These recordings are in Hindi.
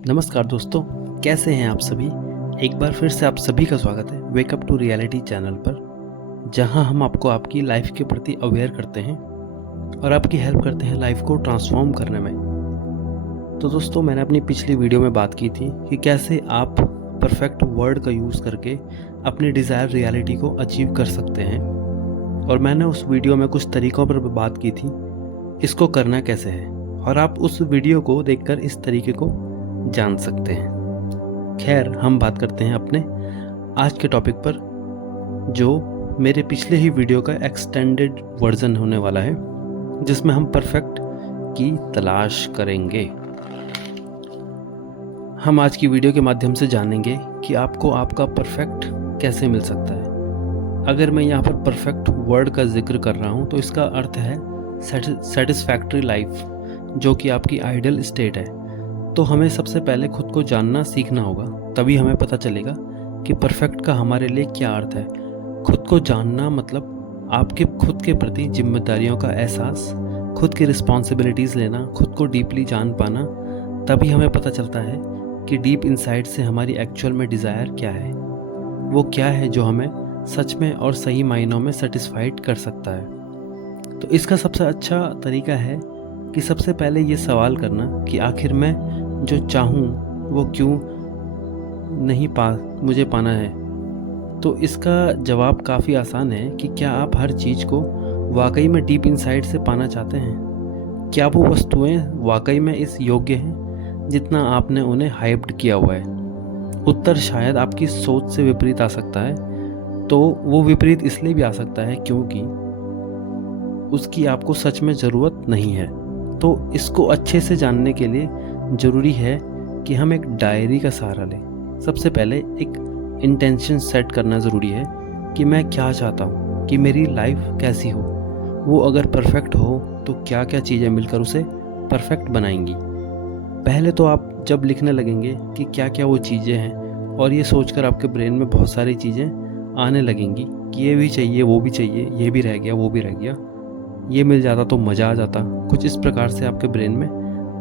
नमस्कार दोस्तों, कैसे हैं आप सभी। एक बार फिर से आप सभी का स्वागत है वेकअप टू रियलिटी चैनल पर, जहां हम आपको आपकी लाइफ के प्रति अवेयर करते हैं और आपकी हेल्प करते हैं लाइफ को ट्रांसफॉर्म करने में। तो दोस्तों, मैंने अपनी पिछली वीडियो में बात की थी कि कैसे आप परफेक्ट वर्ड का यूज़ करके अपनी डिज़ायर रियलिटी को अचीव कर सकते हैं, और मैंने उस वीडियो में कुछ तरीक़ों पर बात की थी इसको करना कैसे है, और आप उस वीडियो को देखकर इस तरीके को जान सकते हैं। खैर, हम बात करते हैं अपने आज के टॉपिक पर, जो मेरे पिछले ही वीडियो का एक्सटेंडेड वर्जन होने वाला है, जिसमें हम परफेक्ट की तलाश करेंगे। हम आज की वीडियो के माध्यम से जानेंगे कि आपको आपका परफेक्ट कैसे मिल सकता है। अगर मैं यहाँ पर परफेक्ट वर्ड का जिक्र कर रहा हूँ तो इसका अर्थ है सेटिस्फैक्ट्री लाइफ, जो कि आपकी आइडियल स्टेट है। तो हमें सबसे पहले खुद को जानना सीखना होगा, तभी हमें पता चलेगा कि परफेक्ट का हमारे लिए क्या अर्थ है। खुद को जानना मतलब आपके खुद के प्रति जिम्मेदारियों का एहसास, खुद की रिस्पॉन्सिबिलिटीज़ लेना, खुद को डीपली जान पाना। तभी हमें पता चलता है कि डीप इनसाइड से हमारी एक्चुअल में डिज़ायर क्या है, वो क्या है जो हमें सच में और सही मायनों में सेटिस्फाइड कर सकता है। तो इसका सबसे अच्छा तरीका है कि सबसे पहले ये सवाल करना कि आखिर मैं जो चाहूँ वो क्यों नहीं मुझे पाना है। तो इसका जवाब काफ़ी आसान है कि क्या आप हर चीज़ को वाकई में डीप इनसाइड से पाना चाहते हैं? क्या वो वस्तुएं वाकई में इस योग्य हैं जितना आपने उन्हें हाइप्ड किया हुआ है? उत्तर शायद आपकी सोच से विपरीत आ सकता है। तो वो विपरीत इसलिए भी आ सकता है क्योंकि उसकी आपको सच में ज़रूरत नहीं है। तो इसको अच्छे से जानने के लिए ज़रूरी है कि हम एक डायरी का सहारा लें। सबसे पहले एक इंटेंशन सेट करना ज़रूरी है कि मैं क्या चाहता हूँ, कि मेरी लाइफ कैसी हो। वो अगर परफेक्ट हो तो क्या क्या चीज़ें मिलकर उसे परफेक्ट बनाएंगी। पहले तो आप जब लिखने लगेंगे कि क्या क्या वो चीज़ें हैं, और ये सोचकर आपके ब्रेन में बहुत सारी चीज़ें आने लगेंगी कि ये भी चाहिए, वो भी चाहिए, ये भी रह गया, वो भी रह गया, ये मिल जाता तो मज़ा आ जाता। कुछ इस प्रकार से आपके ब्रेन में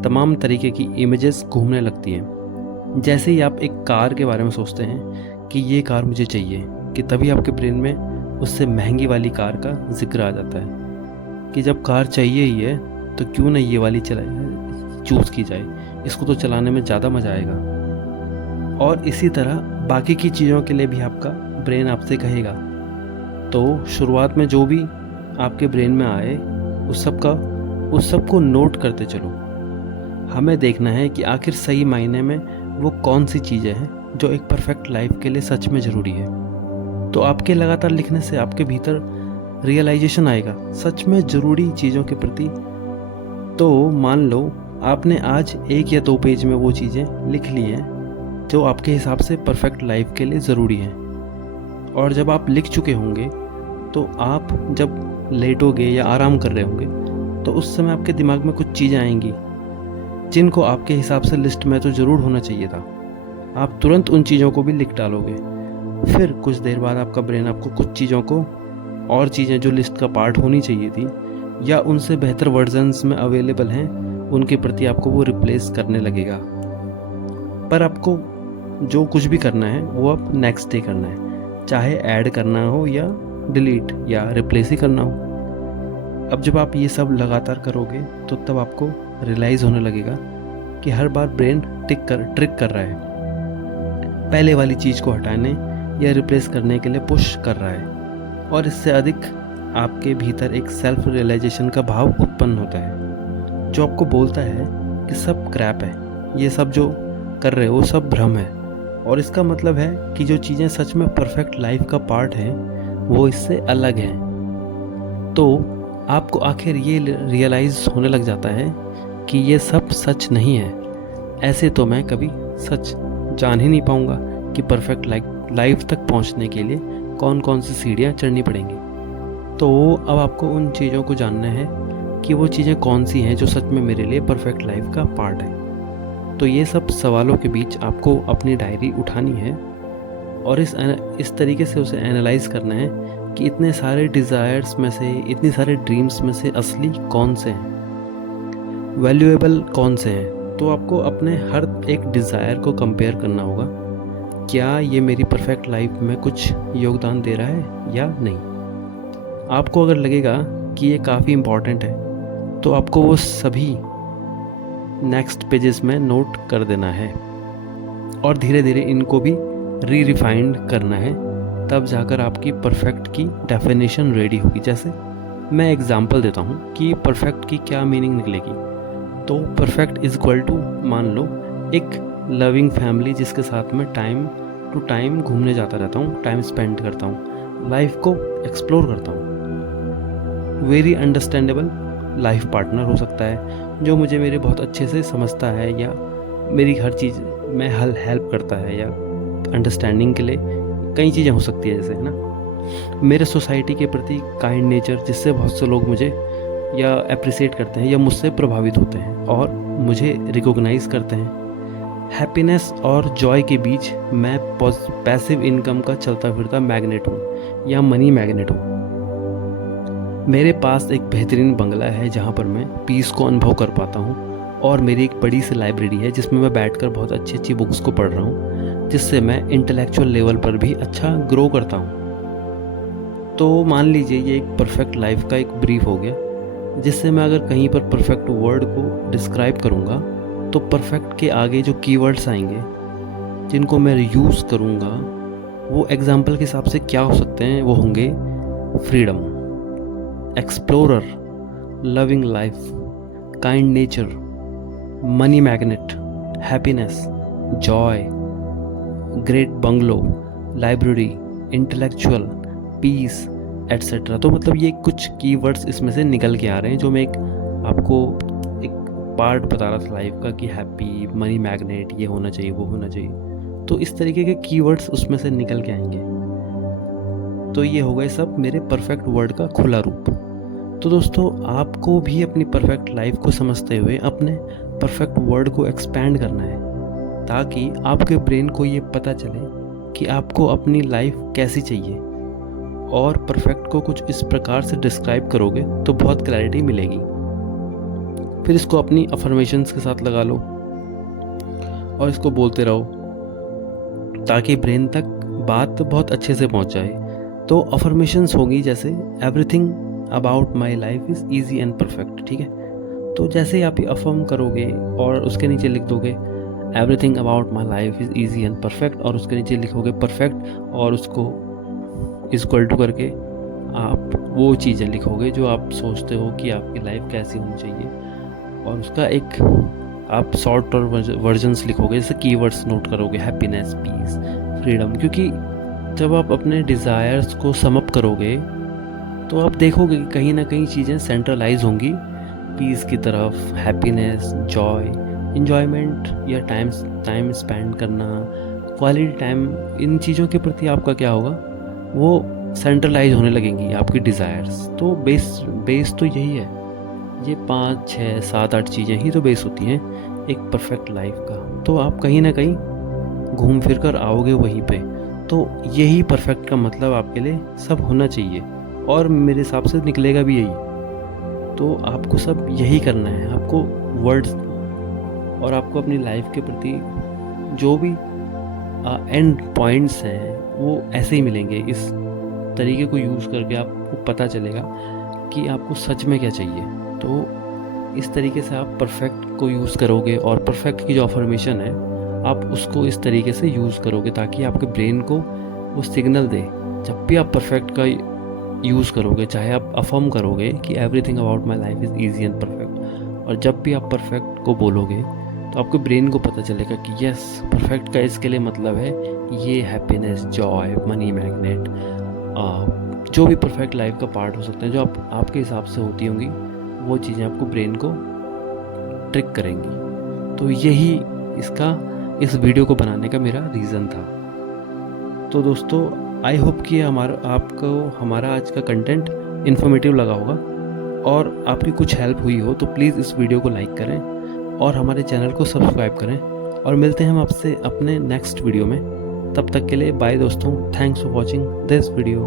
तमाम तरीके की इमेजेस घूमने लगती हैं। जैसे ही आप एक कार के बारे में सोचते हैं कि ये कार मुझे चाहिए, कि तभी आपके ब्रेन में उससे महंगी वाली कार का जिक्र आ जाता है कि जब कार चाहिए ही है तो क्यों ना ये वाली चूज़ की जाए, इसको तो चलाने में ज़्यादा मज़ा आएगा। और इसी तरह बाकी की चीज़ों के लिए भी आपका ब्रेन आपसे कहेगा। तो शुरुआत में जो भी आपके ब्रेन में आए उस सब को नोट करते चलो। हमें देखना है कि आखिर सही मायने में वो कौन सी चीज़ें हैं जो एक परफेक्ट लाइफ के लिए सच में ज़रूरी है। तो आपके लगातार लिखने से आपके भीतर रियलाइजेशन आएगा सच में ज़रूरी चीज़ों के प्रति। तो मान लो आपने आज 1 या 2 पेज में वो चीज़ें लिख ली हैं जो आपके हिसाब से परफेक्ट लाइफ के लिए ज़रूरी हैं। और जब आप लिख चुके होंगे तो आप जब लेटोगे या आराम कर रहे होंगे तो उस समय आपके दिमाग में कुछ चीज़ें आएंगी जिनको आपके हिसाब से लिस्ट में तो ज़रूर होना चाहिए था। आप तुरंत उन चीज़ों को भी लिख डालोगे। फिर कुछ देर बाद आपका ब्रेन आपको कुछ चीज़ों को, और चीज़ें जो लिस्ट का पार्ट होनी चाहिए थी या उनसे बेहतर वर्जन्स में अवेलेबल हैं, उनके प्रति आपको वो रिप्लेस करने लगेगा। पर आपको जो कुछ भी करना है वो अब नेक्स्ट डे करना है, चाहे ऐड करना हो या डिलीट या रिप्लेस ही करना हो। अब जब आप ये सब लगातार करोगे तो तब आपको रियलाइज़ होने लगेगा कि हर बार ब्रेन ट्रिक कर रहा है, पहले वाली चीज़ को हटाने या रिप्लेस करने के लिए पुश कर रहा है। और इससे अधिक आपके भीतर एक सेल्फ रियलाइजेशन का भाव उत्पन्न होता है जो आपको बोलता है कि सब क्रैप है, ये सब जो कर रहे हो सब भ्रम है। और इसका मतलब है कि जो चीज़ें सच में परफेक्ट लाइफ का पार्ट हैं वो इससे अलग हैं। तो आपको आखिर ये रियलाइज़ होने लग जाता है कि ये सब सच नहीं है। ऐसे तो मैं कभी सच जान ही नहीं पाऊँगा कि परफेक्ट लाइफ तक पहुँचने के लिए कौन कौन सी सीढ़ियाँ चढ़नी पड़ेंगी। तो अब आपको उन चीज़ों को जानना है कि वो चीज़ें कौन सी हैं जो सच में मेरे लिए परफेक्ट लाइफ का पार्ट है। तो ये सब सवालों के बीच आपको अपनी डायरी उठानी है और इस तरीके से उसे एनालाइज़ करना है कि इतने सारे डिज़ायर्स में से, इतने सारे ड्रीम्स में से असली कौन से हैं, वैल्यूएबल कौन से हैं, तो आपको अपने हर एक डिज़ायर को कंपेयर करना होगा, क्या ये मेरी परफेक्ट लाइफ में कुछ योगदान दे रहा है या नहीं। आपको अगर लगेगा कि ये काफ़ी इम्पॉर्टेंट है तो आपको वो सभी नेक्स्ट पेजेस में नोट कर देना है और धीरे धीरे इनको भी रिफाइंड करना है, तब जाकर आपकी परफेक्ट की डेफिनेशन रेडी होगी। जैसे मैं एग्जांपल देता हूँ कि परफेक्ट की क्या मीनिंग निकलेगी। तो परफेक्ट इज इक्वल टू, मान लो, एक लविंग फैमिली जिसके साथ में टाइम टू टाइम घूमने जाता रहता हूँ, टाइम स्पेंड करता हूँ, लाइफ को एक्सप्लोर करता हूँ। वेरी अंडरस्टैंडेबल लाइफ पार्टनर हो सकता है जो मुझे मेरे बहुत अच्छे से समझता है या मेरी हर चीज़ में हेल्प करता है, या अंडरस्टैंडिंग के लिए कई चीज़ें हो सकती है, जैसे है ना। मेरे सोसाइटी के प्रति काइंड नेचर, जिससे बहुत से लोग मुझे या अप्रिसिएट करते हैं या मुझसे प्रभावित होते हैं और मुझे रिकॉग्नाइज करते हैं। हैप्पीनेस और जॉय के बीच मैं पैसिव इनकम का चलता फिरता मैग्नेट हूँ या मनी मैग्नेट हूँ। मेरे पास एक बेहतरीन बंगला है जहाँ पर मैं पीस को अनुभव कर पाता हूँ, और मेरी एक बड़ी सी लाइब्रेरी है जिसमें मैं बैठकर बहुत अच्छी अच्छी बुक्स को पढ़ रहा हूँ, जिससे मैं इंटेलेक्चुअल लेवल पर भी अच्छा ग्रो करता हूँ। तो मान लीजिए ये एक परफेक्ट लाइफ का एक ब्रीफ हो गया, जिससे मैं अगर कहीं पर परफेक्ट वर्ड को डिस्क्राइब करूँगा तो परफेक्ट के आगे जो कीवर्ड्स आएंगे जिनको मैं यूज़ करूँगा वो एग्जाम्पल के हिसाब से क्या हो सकते हैं, वो होंगे freedom, explorer, loving life, kind nature, money magnet, happiness, joy, great bungalow, library, intellectual, peace, etcetera. तो मतलब ये कुछ कीवर्ड्स इसमें से निकल के आ रहे हैं जो मैं आपको एक पार्ट बता रहा था लाइफ का, कि हैप्पी, मनी मैग्नेट, ये होना चाहिए, वो होना चाहिए। तो इस तरीके के कीवर्ड्स उसमें से निकल के आएंगे। तो ये हो गए सब मेरे परफेक्ट वर्ड का खुला रूप। तो दोस्तों, आपको भी अपनी परफेक्ट लाइफ को समझते हुए अपने परफेक्ट वर्ड को एक्सपैंड करना है, ताकि आपके ब्रेन को ये पता चले कि आपको अपनी लाइफ कैसी चाहिए, और परफेक्ट को कुछ इस प्रकार से डिस्क्राइब करोगे तो बहुत क्लैरिटी मिलेगी। फिर इसको अपनी अफर्मेशंस के साथ लगा लो और इसको बोलते रहो, ताकि ब्रेन तक बात बहुत अच्छे से पहुंच जाए। तो अफर्मेशंस होगी जैसे everything about my life is easy and perfect, ठीक है। तो जैसे ही आप ये अफर्म करोगे और उसके नीचे लिख दोगे everything about my life is easy and perfect, और उसके नीचे लिखोगे परफेक्ट, और उसको इक्वल टू करके आप वो चीज़ें लिखोगे जो आप सोचते हो कि आपकी लाइफ कैसी होनी चाहिए, और उसका एक आप शॉर्ट और वर्जन्स लिखोगे, जैसे कीवर्ड्स नोट करोगे, हैप्पीनेस, पीस, फ्रीडम। क्योंकि जब आप अपने डिज़ायर्स को सम अप करोगे तो आप देखोगे कि कहीं ना कहीं चीज़ें सेंट्रलाइज होंगी पीस की तरफ, हैप्पीनेस, जॉय, इन्जॉयमेंट या टाइम स्पेंड करना, क्वालिटी टाइम, इन चीज़ों के प्रति आपका क्या होगा, वो सेंट्रलाइज होने लगेंगी आपकी डिज़ायर्स। तो बेस तो यही है, ये 5, 6, 7, 8 चीज़ें ही तो बेस होती हैं एक परफेक्ट लाइफ का। तो आप कहीं ना कहीं घूम फिर कर आओगे वहीं पे। तो यही परफेक्ट का मतलब आपके लिए सब होना चाहिए, और मेरे हिसाब से निकलेगा भी यही। तो आपको सब यही करना है, आपको वर्ड्स और आपको अपनी लाइफ के प्रति जो भी एंड पॉइंट्स हैं वो ऐसे ही मिलेंगे। इस तरीके को यूज़ करके आपको पता चलेगा कि आपको सच में क्या चाहिए। तो इस तरीके से आप परफेक्ट को यूज़ करोगे, और परफेक्ट की जो अफर्मेशन है आप उसको इस तरीके से यूज़ करोगे ताकि आपके ब्रेन को वो सिग्नल दे। जब भी आप परफेक्ट का यूज़ करोगे, चाहे आप अफर्म करोगे कि everything about my life is easy and perfect, और जब भी आप परफेक्ट को बोलोगे तो आपके ब्रेन को पता चलेगा कि यस, परफेक्ट का इसके लिए मतलब है ये हैप्पीनेस, जॉय, मनी मैग्नेट, जो भी परफेक्ट लाइफ का पार्ट हो सकते हैं जो आपके हिसाब से होती होंगी, वो चीज़ें आपको ब्रेन को ट्रिक करेंगी। तो यही इस वीडियो को बनाने का मेरा रीज़न था। तो दोस्तों, आई होप कि आपको हमारा आज का कंटेंट इन्फॉर्मेटिव लगा होगा, और आपकी कुछ हेल्प हुई हो तो प्लीज़ इस वीडियो को लाइक करें और हमारे चैनल को सब्सक्राइब करें, और मिलते हैं हम आपसे अपने नेक्स्ट वीडियो में। तब तक के लिए बाय दोस्तों, thanks for watching this video.